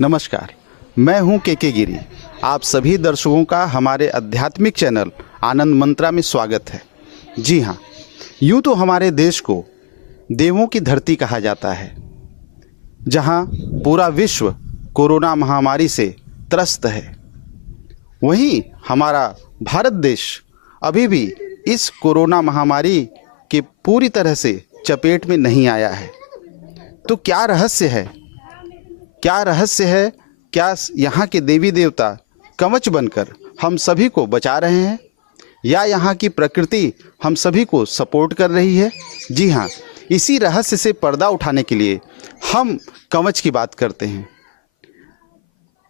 नमस्कार, मैं हूं के गिरी। आप सभी दर्शकों का हमारे आध्यात्मिक चैनल आनंद मंत्रा में स्वागत है। जी हाँ, यूं तो हमारे देश को देवों की धरती कहा जाता है, जहां पूरा विश्व कोरोना महामारी से त्रस्त है। वहीं हमारा भारत देश अभी भी इस कोरोना महामारी के पूरी तरह से चपेट में नहीं आया है। तो क्या रहस्य है? क्या यहाँ के देवी देवता कवच बनकर हम सभी को बचा रहे हैं, या यहाँ की प्रकृति हम सभी को सपोर्ट कर रही है? जी हाँ, इसी रहस्य से पर्दा उठाने के लिए हम कवच की बात करते हैं।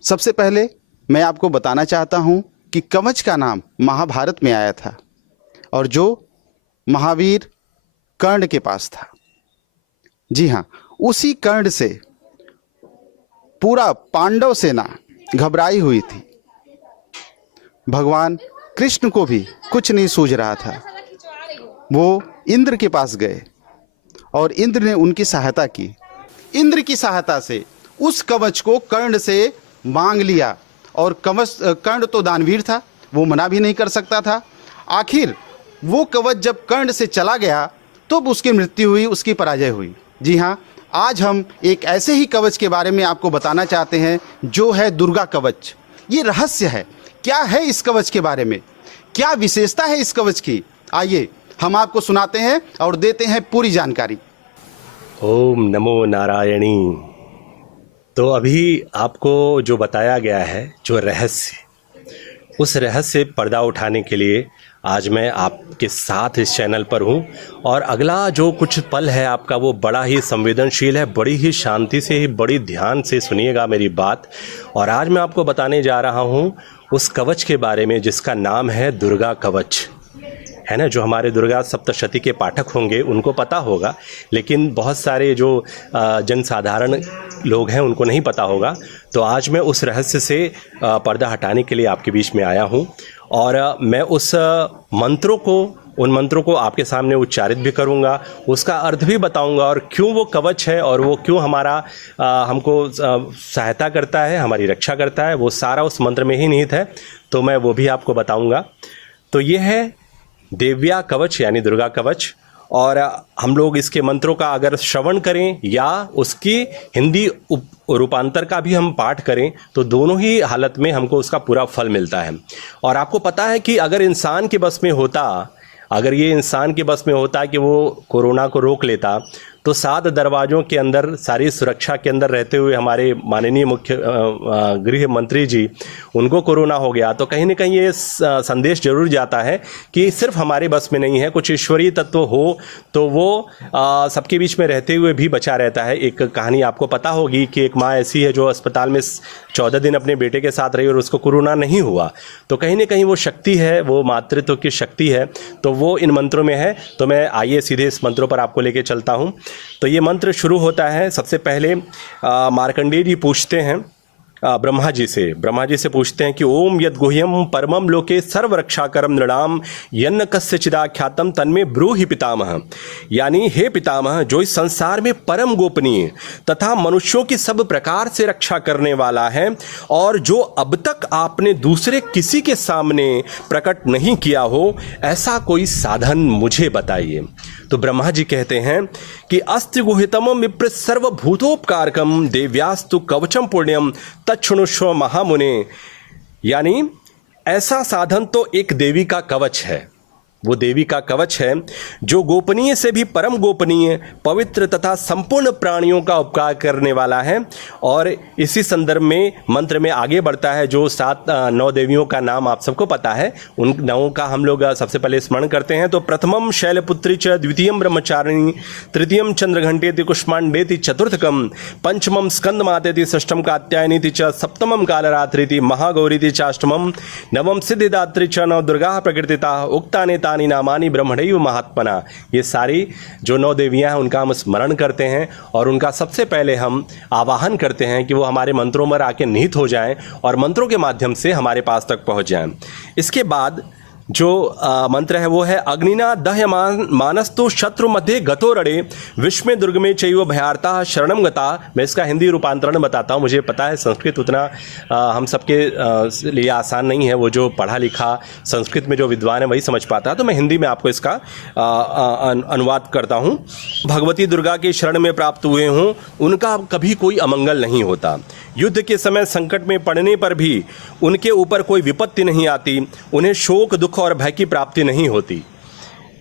सबसे पहले मैं आपको बताना चाहता हूँ कि कवच का नाम महाभारत में आया था, और जो महावीर कर्ण के पास था। जी हाँ, उसी कर्ण से पूरा पांडव सेना घबराई हुई थी। भगवान कृष्ण को भी कुछ नहीं सूझ रहा था। वो इंद्र के पास गए और इंद्र ने उनकी सहायता की। इंद्र की सहायता से उस कवच को कर्ण से मांग लिया, और कर्ण तो दानवीर था, वो मना भी नहीं कर सकता था। आखिर वो कवच जब कर्ण से चला गया तो उसकी मृत्यु हुई, उसकी पराजय हुई। जी हाँ, आज हम एक ऐसे ही कवच के बारे में आपको बताना चाहते हैं, जो है दुर्गा कवच। ये रहस्य है। क्या है इस कवच के बारे में, क्या विशेषता है इस कवच की? आइए हम आपको सुनाते हैं और देते हैं पूरी जानकारी। ओम नमो नारायणी। तो अभी आपको जो बताया गया है, जो रहस्य, उस रहस्य से पर्दा उठाने के लिए आज मैं आपके साथ इस चैनल पर हूं। और अगला जो कुछ पल है आपका, वो बड़ा ही संवेदनशील है। बड़ी ही शांति से, बड़ी ध्यान से सुनिएगा मेरी बात। और आज मैं आपको बताने जा रहा हूं उस कवच के बारे में जिसका नाम है दुर्गा कवच, है ना। जो हमारे दुर्गा सप्तशती के पाठक होंगे उनको पता होगा, लेकिन बहुत सारे जो जनसाधारण लोग हैं उनको नहीं पता होगा। तो आज मैं उस रहस्य से पर्दा हटाने के लिए आपके बीच में आया हूं, और मैं उस उन मंत्रों को आपके सामने उच्चारित भी करूंगा, उसका अर्थ भी बताऊंगा, और क्यों वो कवच है और वो क्यों हमको सहायता करता है, हमारी रक्षा करता है, वो सारा उस मंत्र में ही निहित है। तो मैं वो भी आपको बताऊंगा। तो ये है देव्या कवच यानी दुर्गा कवच। और हम लोग इसके मंत्रों का अगर श्रवण करें या उसकी हिंदी रूपांतर का भी हम पाठ करें तो दोनों ही हालत में हमको उसका पूरा फल मिलता है। और आपको पता है कि अगर ये इंसान के बस में होता कि वो कोरोना को रोक लेता, तो 7 दरवाज़ों के अंदर, सारी सुरक्षा के अंदर रहते हुए हमारे माननीय मुख्य गृह मंत्री जी, उनको कोरोना हो गया, तो कहीं ना कहीं ये संदेश जरूर जाता है कि सिर्फ हमारे बस में नहीं है। कुछ ईश्वरीय तत्व हो तो वो सबके बीच में रहते हुए भी बचा रहता है। एक कहानी आपको पता होगी कि एक माँ ऐसी है जो अस्पताल में 14 दिन अपने बेटे के साथ रही और उसको कोरोना नहीं हुआ। तो कहीं ना कहीं वो शक्ति है, वो मातृत्व की शक्ति है, तो वो इन मंत्रों में है। तो मैं आइए सीधे इस मंत्रों पर आपको लेके चलता हूँ। तो ये मंत्र शुरू होता है, सबसे पहले मार्कंडेय जी पूछते हैं ब्रह्मा जी से पूछते हैं कि ओम यद गुह्यम परमम लोके सर्व रक्षाकरम नृणाम यन्न कस्य चिदाख्यातम तन्मे ब्रूहि पितामह। यानी हे पितामह, जो इस संसार में परम गोपनीय तथा मनुष्यों की सब प्रकार से रक्षा करने वाला है, और जो अब तक आपने दूसरे किसी के सामने प्रकट नहीं किया हो, ऐसा कोई साधन मुझे बताइए। तो ब्रह्मा जी कहते हैं कि अस्ति गुहितमं विप्र सर्वभूतोपकारकम देव्यास्तु कवचम पुण्यम तच्छृणुष्व महामुने। यानी ऐसा साधन तो एक देवी का कवच है। वो देवी का कवच है जो गोपनीय से भी परम गोपनीय, पवित्र तथा संपूर्ण प्राणियों का उपकार करने वाला है। और इसी संदर्भ में मंत्र में आगे बढ़ता है। जो 9 देवियों का नाम आप सबको पता है, उन 9 का हम लोग सबसे पहले स्मरण करते हैं। तो प्रथमम शैलपुत्री च, द्वितीयम ब्रह्मचारिणी, तृतीयम चंद्रघंटेति कुष्मांडेति चतुर्थकम, पंचमम स्कंद मातेति, षष्ठम कात्यायनीति च, सप्तमम कालरात्रिति, महागौरीति चाष्टमम, नवम सिद्धिदात्री च, नव दुर्गा प्रकृतिता उक्तानि तानि नामानि ब्रह्मणैव महात्मना। ये सारी जो 9 देवियां हैं उनका हम स्मरण करते हैं, और उनका सबसे पहले हम आवाहन करते हैं कि वो हमारे मंत्रों में आके निहित हो जाएं और मंत्रों के माध्यम से हमारे पास तक पहुंच जाएं। इसके बाद जो मंत्र है वो है अग्निना दह्यमान मानस्तु शत्रु मध्य गतो रणे विश्व दुर्ग में चैव भयार्ता शरणम गता। मैं इसका हिंदी रूपांतरण बताता हूँ। मुझे पता है संस्कृत उतना हम सबके लिए आसान नहीं है, वो जो पढ़ा लिखा संस्कृत में जो विद्वान है वही समझ पाता है, तो मैं हिंदी में आपको इसका अनुवाद करता हूँ। भगवती दुर्गा की शरण में प्राप्त हुए हूँ, उनका कभी कोई अमंगल नहीं होता। युद्ध के समय संकट में पड़ने पर भी उनके ऊपर कोई विपत्ति नहीं आती, उन्हें शोक दुख और भय की प्राप्ति नहीं होती।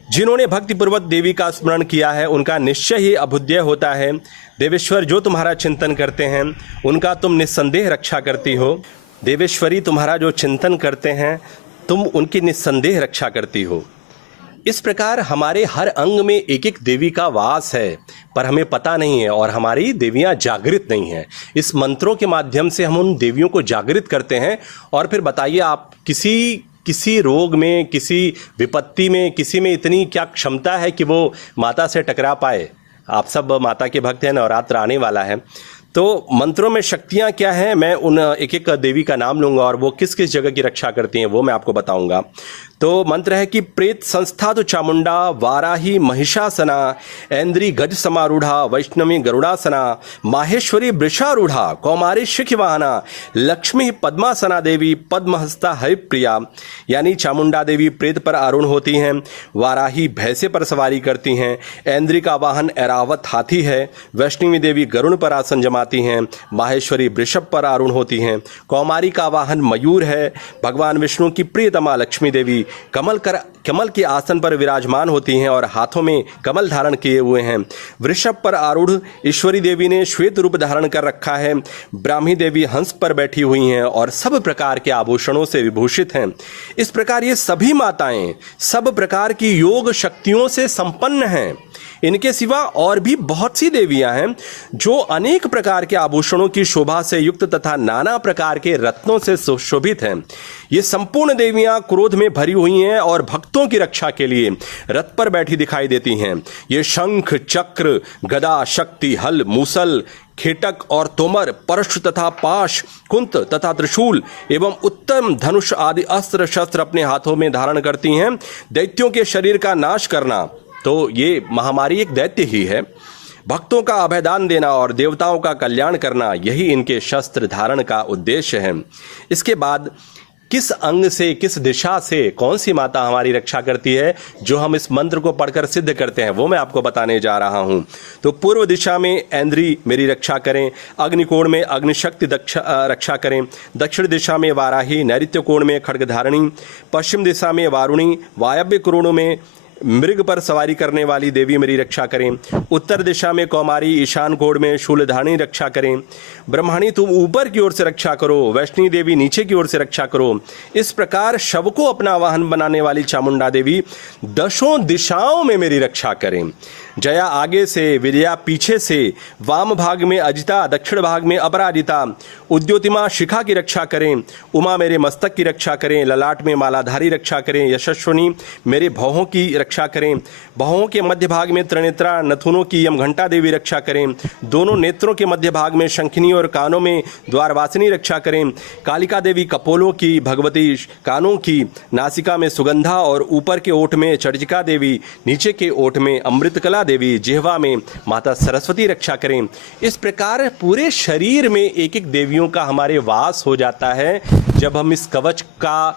जिन्होंने भक्तिपूर्वक देवी का स्मरण किया है उनका निश्चय ही अभुद्य होता है। देवेश्वर जो तुम्हारा चिंतन करते हैं उनका तुम निस्संदेह रक्षा करती हो। देवेश्वरी तुम्हारा जो चिंतन करते हैं तुम उनकी निस्संदेह रक्षा करती हो। इस प्रकार हमारे हर अंग में एक एक देवी का वास है, पर हमें पता नहीं है और हमारी देवियां जागृत नहीं हैं। इस मंत्रों के माध्यम से हम उन देवियों को जागृत करते हैं। और फिर बताइए आप, किसी रोग में, किसी विपत्ति में, किसी में इतनी क्या क्षमता है कि वो माता से टकरा पाए? आप सब माता के भक्त हैं, नवरात्र आने वाला है, तो मंत्रों में शक्तियां क्या हैं, मैं उन एक एक देवी का नाम लूंगा और वो किस किस जगह की रक्षा करती हैं वो मैं आपको बताऊंगा। तो मंत्र है कि प्रेत संस्था तो चामुंडा वाराही महिषासना ऐन्द्री गज समारूढ़ा वैष्णवी गरुड़ासना माहेश्वरी वृषारूढ़ा कौमारी शिखवाहना लक्ष्मी पद्मासना देवी पद्महस्ता हरिप्रिया। यानी चामुंडा देवी प्रेत पर आरूढ़ होती हैं, वाराही भैंसे पर सवारी करती हैं, ऐन्द्री का वाहन ऐरावत हाथी है, वैष्णवी देवी गरुड़ पर आसन जमाती हैं, माहेश्वरी वृषभ पर आरूढ़ होती हैं, कौमारी का वाहन मयूर है, भगवान विष्णु की प्रियतमा लक्ष्मी देवी कमल के आसन पर विराजमान होती हैं और हाथों में कमल धारण किए हुए हैं। वृषभ पर आरूढ़ ईश्वरी देवी ने श्वेत रूप धारण कर रखा है। ब्राह्मी देवी हंस पर बैठी हुई हैं और सब प्रकार के आभूषणों से विभूषित हैं। इस प्रकार ये सभी माताएं सब प्रकार की योग शक्तियों से संपन्न हैं। इनके सिवा और भी बहुत सी देवियां हैं जो अनेक प्रकार के आभूषणों की शोभा से युक्त तथा नाना प्रकार के रत्नों से सुशोभित हैं। ये संपूर्ण देवियां क्रोध में भरी हुई हैं और भक्तों की रक्षा के लिए रथ पर बैठी दिखाई देती हैं। ये शंख, चक्र, गदा, शक्ति, हल, मूसल, खेटक और तोमर, परश तथा पाश, कुंत तथा त्रिशूल एवं उत्तम धनुष आदि अस्त्र शस्त्र अपने हाथों में धारण करती हैं। दैत्यों के शरीर का नाश करना, तो ये महामारी एक दैत्य ही है। भक्तों का अभयदान देना और देवताओं का कल्याण करना, यही इनके शस्त्र धारण का उद्देश्य है। इसके बाद किस अंग से, किस दिशा से कौन सी माता हमारी रक्षा करती है, जो हम इस मंत्र को पढ़कर सिद्ध करते हैं, वो मैं आपको बताने जा रहा हूं। तो पूर्व दिशा में ऐन्द्री मेरी रक्षा करें, अग्निकोण में अग्निशक्ति रक्षा करें, दक्षिण दिशा में वाराही, नैऋत्य कोण में खड्गधारिणी, पश्चिम दिशा में वारुणी, वायव्य कोणों में मृग पर सवारी करने वाली देवी मेरी रक्षा करें, उत्तर दिशा में कौमारी, ईशान कोण में शूलधारिणी रक्षा करें, ब्रह्मणी तुम ऊपर की ओर से रक्षा करो, वैष्णवी देवी नीचे की ओर से रक्षा करो। इस प्रकार शव को अपना वाहन बनाने वाली चामुंडा देवी दशों दिशाओं में मेरी रक्षा करें। जया आगे से, विजया पीछे से, वाम भाग में अजिता, दक्षिण भाग में अपराजिता, उद्योतिमा शिखा की रक्षा करें, उमा मेरे मस्तक की रक्षा करें, ललाट में मालाधारी रक्षा करें, यशस्विनी मेरे भौहों की रक्षा करें, भौहों के मध्य भाग में त्रिनेत्रा, नथुनों की यमघंटा देवी रक्षा करें, दोनों नेत्रों के मध्य भाग में शंखिनी और कानों में द्वारवासिनी रक्षा करें, कालिका देवी कपोलों की, भगवती कानों की, नासिका में सुगंधा और ऊपर के ओठ में चर्चिका देवी, नीचे के ओठ में अमृतकला देवी, जिह्वा में माता सरस्वती रक्षा करें। इस प्रकार पूरे शरीर में एक एक देवियों का हमारे वास हो जाता है। जब हम इस कवच का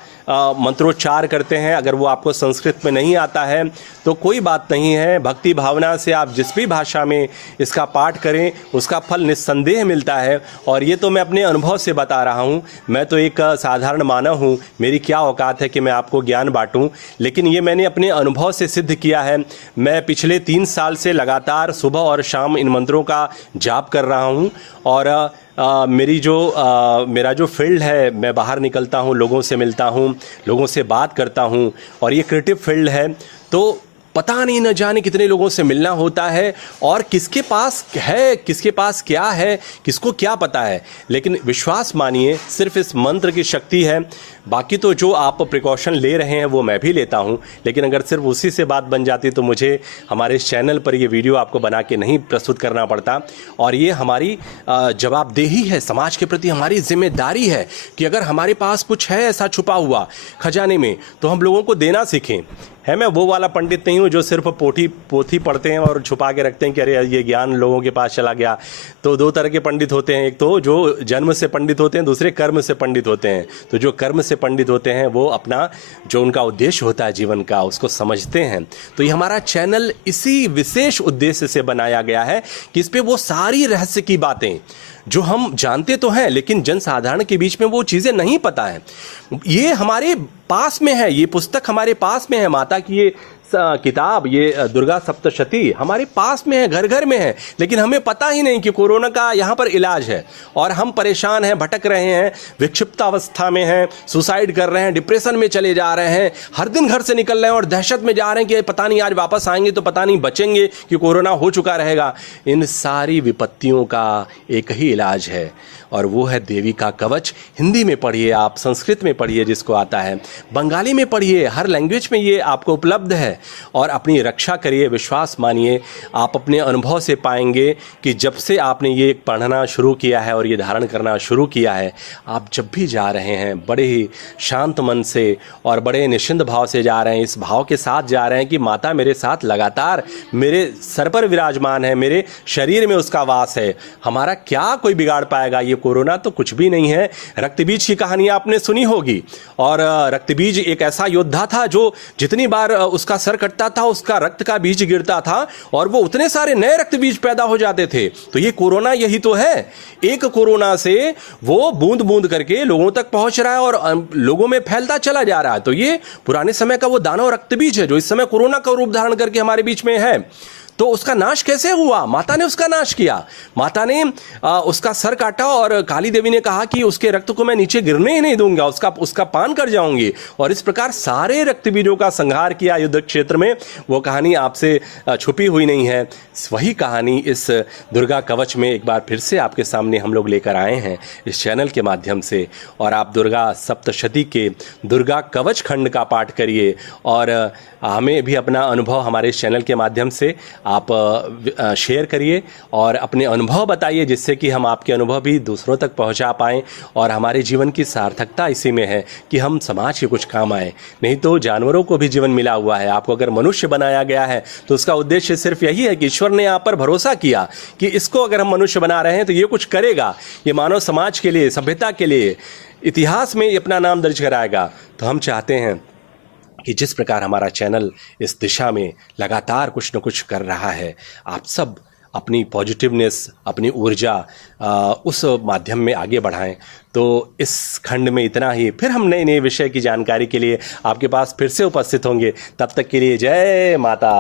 मंत्रोच्चार करते हैं, अगर वो आपको संस्कृत में नहीं आता है तो कोई बात नहीं है, भक्ति भावना से आप जिस भी भाषा में इसका पाठ करें उसका फल निस्संदेह मिलता है। और ये तो मैं अपने अनुभव से बता रहा हूँ, मैं तो एक साधारण मानव हूँ, मेरी क्या औकात है कि मैं आपको ज्ञान बांटूं, लेकिन ये मैंने अपने अनुभव से सिद्ध किया है। मैं पिछले 3 साल से लगातार सुबह और शाम इन मंत्रों का जाप कर रहा हूँ और मेरा जो फील्ड है, मैं बाहर निकलता हूँ, लोगों से मिलता हूँ, लोगों से बात करता हूँ और ये क्रिएटिव फील्ड है। तो पता नहीं न जाने कितने लोगों से मिलना होता है और किसके पास है, किसके पास क्या है, किसको क्या पता है। लेकिन विश्वास मानिए सिर्फ इस मंत्र की शक्ति है। बाकी तो जो आप प्रिकॉशन ले रहे हैं वो मैं भी लेता हूं, लेकिन अगर सिर्फ उसी से बात बन जाती तो मुझे हमारे इस चैनल पर ये वीडियो आपको बना के नहीं प्रस्तुत करना पड़ता। और ये हमारी जवाबदेही है, समाज के प्रति हमारी जिम्मेदारी है कि अगर हमारे पास कुछ है ऐसा छुपा हुआ खजाने में तो हम लोगों को देना सीखें। है, मैं वो वाला पंडित नहीं हूँ जो सिर्फ पोथी पढ़ते हैं और छुपा के रखते हैं कि अरे ये ज्ञान लोगों के पास चला गया। तो दो तरह के पंडित होते हैं, एक तो जो जन्म से पंडित होते हैं, दूसरे कर्म से पंडित होते हैं। तो जो कर्म से पंडित होते हैं वो अपना जो उनका उद्देश्य होता है जीवन का उसको समझते हैं। तो ये हमारा चैनल इसी विशेष उद्देश्य से बनाया गया है कि इस पर वो सारी रहस्य की बातें जो हम जानते तो हैं लेकिन जनसाधारण के बीच में वो चीज़ें नहीं पता है, ये हमारे पास में है, ये पुस्तक हमारे पास में है, माता की ये किताब, ये दुर्गा सप्तशती हमारे पास में है, घर घर में है, लेकिन हमें पता ही नहीं कि कोरोना का यहाँ पर इलाज है। और हम परेशान हैं, भटक रहे हैं, विक्षिप्त अवस्था में हैं, सुसाइड कर रहे हैं, डिप्रेशन में चले जा रहे हैं, हर दिन घर से निकल रहे हैं और दहशत में जा रहे हैं कि पता नहीं आज वापस आएंगे तो पता नहीं बचेंगे कि कोरोना हो चुका रहेगा। इन सारी विपत्तियों का एक ही इलाज है और वो है देवी का कवच। हिंदी में पढ़िए आप, संस्कृत में पढ़िए जिसको आता है, बंगाली में पढ़िए, हर लैंग्वेज में ये आपको उपलब्ध है और अपनी रक्षा करिए। विश्वास मानिए आप अपने अनुभव से पाएंगे कि जब से आपने ये पढ़ना शुरू किया है और ये धारण करना शुरू किया है, आप जब भी जा रहे हैं बड़े ही शांत मन से और बड़े निश्चिंत भाव से जा रहे हैं, इस भाव के साथ जा रहे हैं कि माता मेरे साथ लगातार मेरे सर पर विराजमान है, मेरे शरीर में उसका वास है, हमारा क्या कोई बिगाड़ पाएगा। ये कोरोना तो कुछ भी नहीं है। रक्तबीज की कहानी आपने सुनी होगी और रक्तबीज एक ऐसा योद्धा था जो जितनी बार उसका सर कटता था उसका रक्त का बीज गिरता था और वो उतने सारे नए रक्त बीज पैदा हो जाते थे। तो ये कोरोना यही तो है, एक कोरोना से वो बूंद बूंद करके लोगों तक पहुंच रहा है और लोगों में फैलता चला जा रहा है। तो ये पुराने समय का वो दानव रक्त बीज है जो इस समय कोरोना का रूप धारण करके हमारे बीच में है। तो उसका नाश कैसे हुआ? माता ने उसका नाश किया। माता ने उसका सर काटा और काली देवी ने कहा कि उसके रक्त को मैं नीचे गिरने ही नहीं दूंगा, उसका पान कर जाऊंगी। और इस प्रकार सारे रक्तबीजों का संहार किया युद्ध क्षेत्र में। वो कहानी आपसे छुपी हुई नहीं है। वही कहानी इस दुर्गा कवच में एक बार फिर से आपके सामने हम लोग लेकर आए हैं इस चैनल के माध्यम से। और आप दुर्गा सप्तशती के दुर्गा कवच खंड का पाठ करिए और हमें भी अपना अनुभव हमारे इस चैनल के माध्यम से आप शेयर करिए और अपने अनुभव बताइए, जिससे कि हम आपके अनुभव भी दूसरों तक पहुंचा पाएं। और हमारे जीवन की सार्थकता इसी में है कि हम समाज के कुछ काम आए। नहीं तो जानवरों को भी जीवन मिला हुआ है। आपको अगर मनुष्य बनाया गया है तो उसका उद्देश्य सिर्फ यही है कि ईश्वर ने आप पर भरोसा किया कि इसको अगर हम मनुष्य बना रहे हैं तो ये कुछ करेगा, ये मानव समाज के लिए, सभ्यता के लिए, इतिहास में अपना नाम दर्ज कराएगा। तो हम चाहते हैं कि जिस प्रकार हमारा चैनल इस दिशा में लगातार कुछ न कुछ कर रहा है, आप सब अपनी पॉजिटिवनेस, अपनी ऊर्जा उस माध्यम में आगे बढ़ाएं। तो इस खंड में इतना ही। फिर हम नए नए विषय की जानकारी के लिए आपके पास फिर से उपस्थित होंगे। तब तक के लिए जय माता।